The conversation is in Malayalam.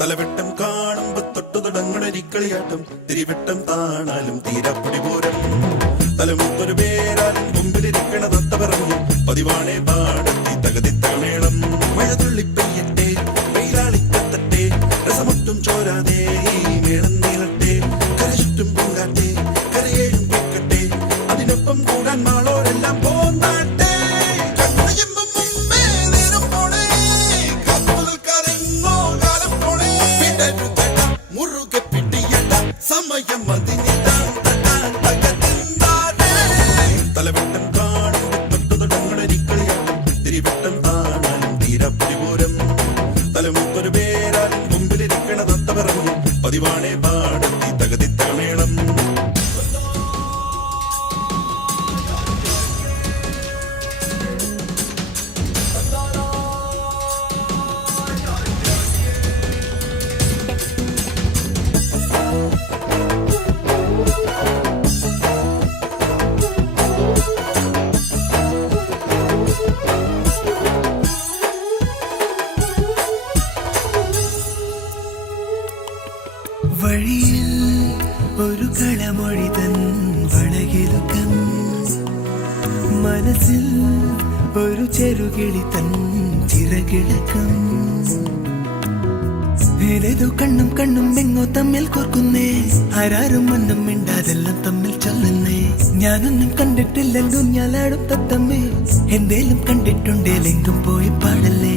തലവെട്ടം കാണുമ്പോ തൊട്ടു തുടങ്ങണൊരിക്കളിയാട്ടം തിരിവെട്ടം താണാലും തീരാപ്പൊടി പോരം തലമുത്തൊരു പേരാലും മുമ്പിലിരിക്കണ തത്ത പറഞ്ഞു പതിവാണേ പാടത്തി തകതിത്തകമേളം മഴതുള്ളി പെയ്യട്ടെ വെയിലാളിക്കത്തട്ടെ രസമൊട്ടും ചോരാതെ ഈ മേളം നീളട്ടെ കരചുറ്റും പൂങ്കാട്ടെ കരയേഴും പൊയ്ക്കട്ടെ അതിനൊപ്പം കൂടാൻ മാളോരെല്ലാം പോന്നാട്ടെ സമയം തലവെട്ടം കാണുമ്പോ തൊട്ടു തുടങ്ങണൊരിക്കളിയാട്ടം തിരിവെട്ടം താണാലും തീരാപ്പൊടി പോരം തലമുത്തൊരു പേരാലും മുമ്പിലിരിക്കണ തത്ത പറഞ്ഞു പതിവാണേ പാടത്തി തകതിത്തകമേളം വഴിയിൽ ഒരു കളമൊഴി തൻ വളകിലുക്കം മനസ്സിൽ ഒരു ചെറുകിളി തൻ ചിറകിളക്കം ഏതേതോ കണ്ണും കണ്ണും എങ്ങോ തമ്മിൽ കോർക്കുന്നേ ആരാരും ഒന്നും മിണ്ടാതെല്ലാം തമ്മിൽ ചൊല്ലുന്നേ ഞാനൊന്നും കണ്ടിട്ടില്ലെങ്കും ഞാലാടും തത്തമ്മേ എന്തേലും കണ്ടിട്ടുണ്ടേലെങ്കും പോയി പാടല്ലേ